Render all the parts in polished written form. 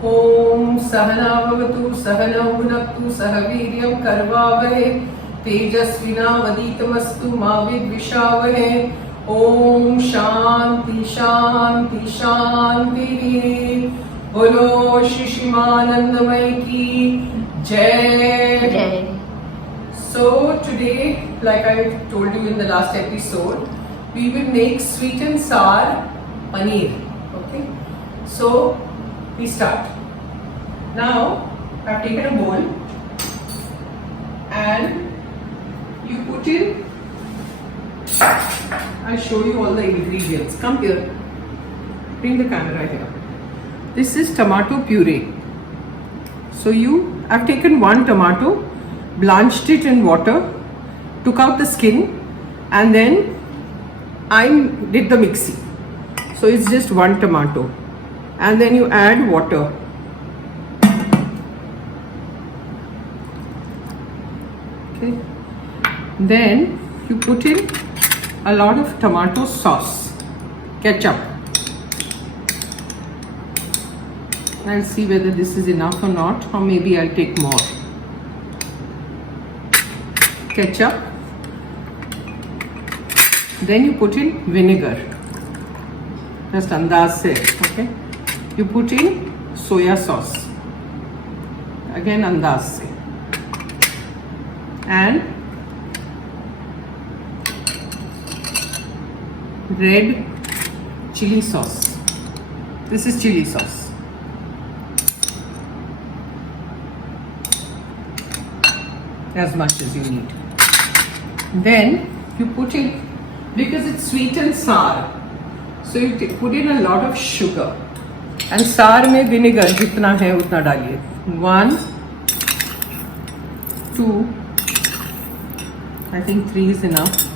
Om Sahanavavatu Sahanau Bhunaktu Sahaviryam Karvavahe Tejasvinavaditamastu Mavid Vishavahe. Om Shanti Shanti Shanti. Bolo Shishimanandamai ki Jai. So today, like I told you in the last episode, we will make sweet and sour paneer. Okay, so we start. Now I've taken a bowl and you put in, I'll show you all the ingredients. Come here, bring the camera here. This is tomato puree. So I've taken one tomato, blanched it in water, took out the skin, and then I did the mixie. So it's just one tomato, and then you add water. Okay. Then you put in a lot of tomato sauce, ketchup. I'll see whether this is enough or not, or maybe I'll take more. Ketchup. Then you put in vinegar. Just andaz se, okay? You put in soya sauce. Again andaz se. And red chilli sauce. This is chilli sauce. As much as you need. Then you put in, because it's sweet and sour, so you put in a lot of sugar. And sour mein vinegar jitna hai utna daliye. 1, 2, I think 3 is enough.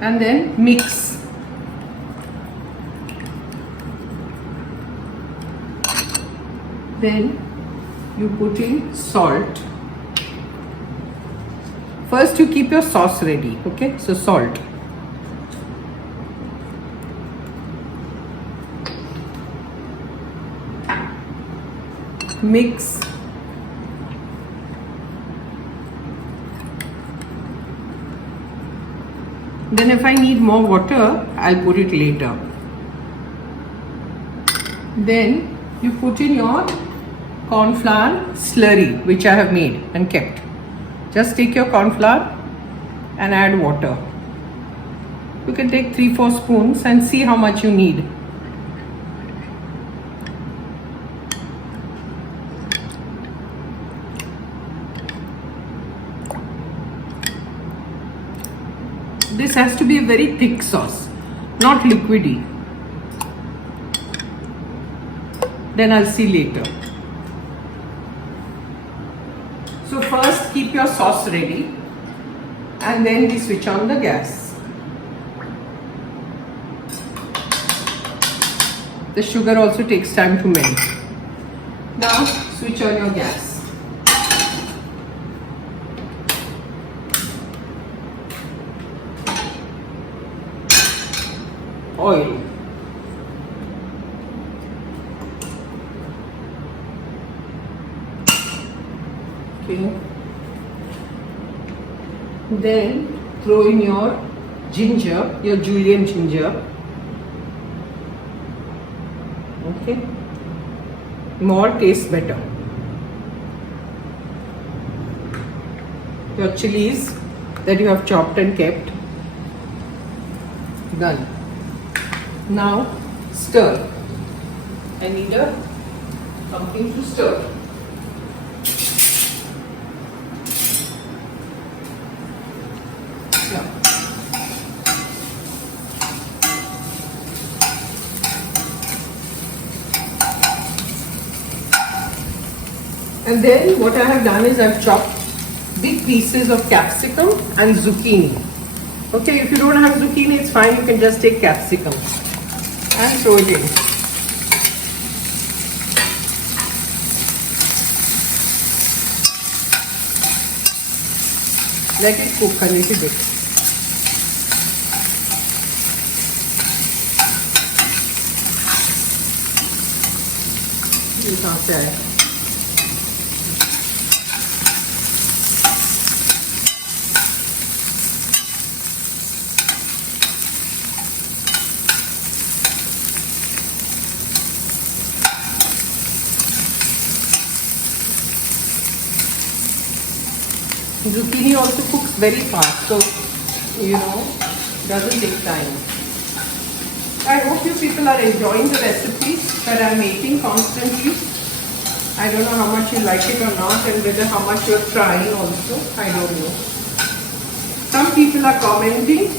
And then mix. Then you put in salt. First you keep your sauce ready, okay? So salt. Mix. Then if I need more water, I'll put it later. Then you put in your cornflour slurry, which I have made and kept. Just take your cornflour and add water. You can take 3-4 spoons and see how much you need. This has to be a very thick sauce, not liquidy. Then I'll see later. So first keep your sauce ready, and then we switch on the gas. The sugar also takes time to melt. Now switch on your gas. Oil. Okay. Then throw in your ginger, your julienne ginger. Okay. More tastes better. Your chillies that you have chopped and kept. Done. Now stir. I need something to stir. And then what I have done is I've chopped big pieces of capsicum and zucchini. Okay, if you don't have zucchini, it's fine. You can just take capsicum and throw it in. Let it cook a little bit. देखिए कहाँ से आया। Zucchini also cooks very fast, so doesn't take time. I hope you people are enjoying the recipes that I'm making constantly. I don't know how much you like it or not, and whether how much you're trying also. I don't know. Some people are commenting,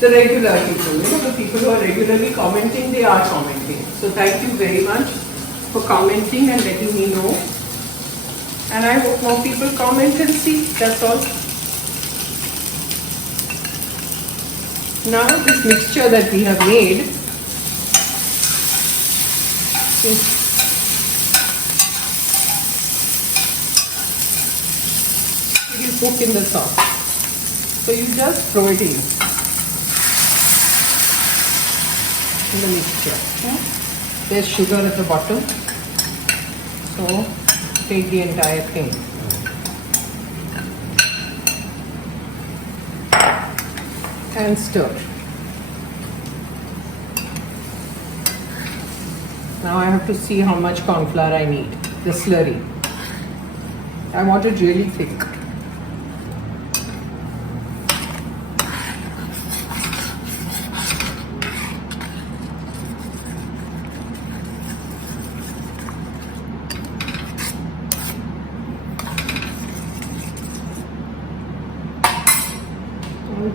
the regular people, the people who are regularly commenting, they are commenting. So thank you very much for commenting and letting me know. And I hope more people comment and see. That's all. Now this mixture that we have made, it will cook in the sauce. So you just throw it in the mixture. There's sugar at the bottom. So take the entire thing. And stir. Now I have to see how much cornflour I need. The slurry. I want it really thick.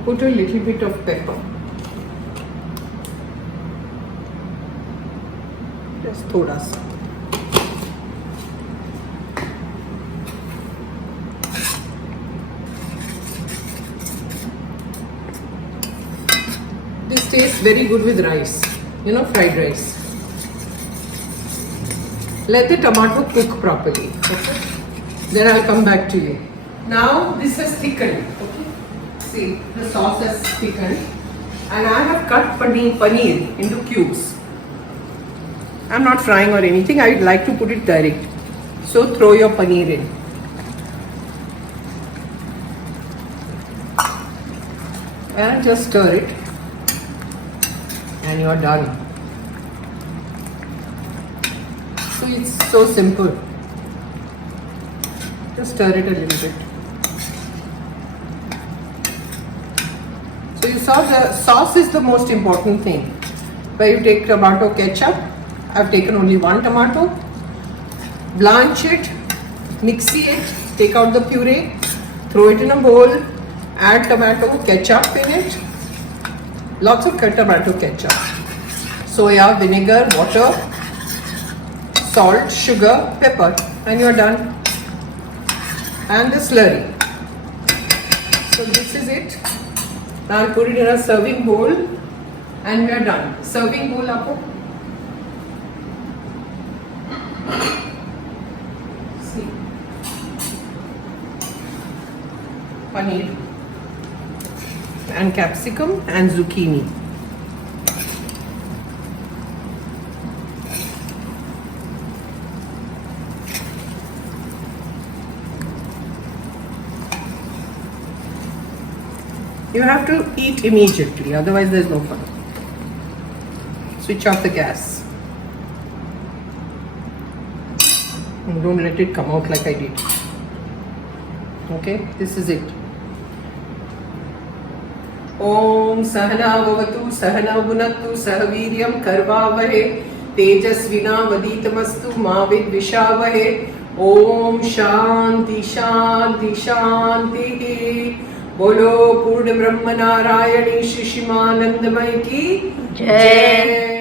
Put a little bit of pepper. Just thoda sa. This tastes very good with rice, fried rice. Let the tomato cook properly. Okay? Then I'll come back to you. Now this has thickened. Okay? See, the sauce has thickened, and I have cut paneer into cubes. I'm not frying or anything. I'd like to put it direct. So throw your paneer in. And just stir it. And you're done. So it's so simple. Just stir it a little bit. So you saw the sauce is the most important thing. Where you take tomato ketchup. I've taken only one tomato. Blanch it, mixie it, take out the puree, throw it in a bowl, add tomato ketchup in it. Lots of tomato ketchup. Soya, vinegar, water, salt, sugar, pepper, and you're done. And the slurry. So this is it. Now I'll put it in a serving bowl and we are done. Serving bowl apo. See. Paneer and capsicum and zucchini. You have to eat immediately, otherwise there's no fun. Switch off the gas. And don't let it come out like I did. Okay, this is it. Om Sahana Vavatu Sahana Bhunattu Sahaviryam Karvavahe Tejasvina Vaditamastu Mavid Vishavahe Om Shanti Shanti Shanti. बोलो पूर्ण ब्रह्म नारायणी श्री शिमानंदमय की जय।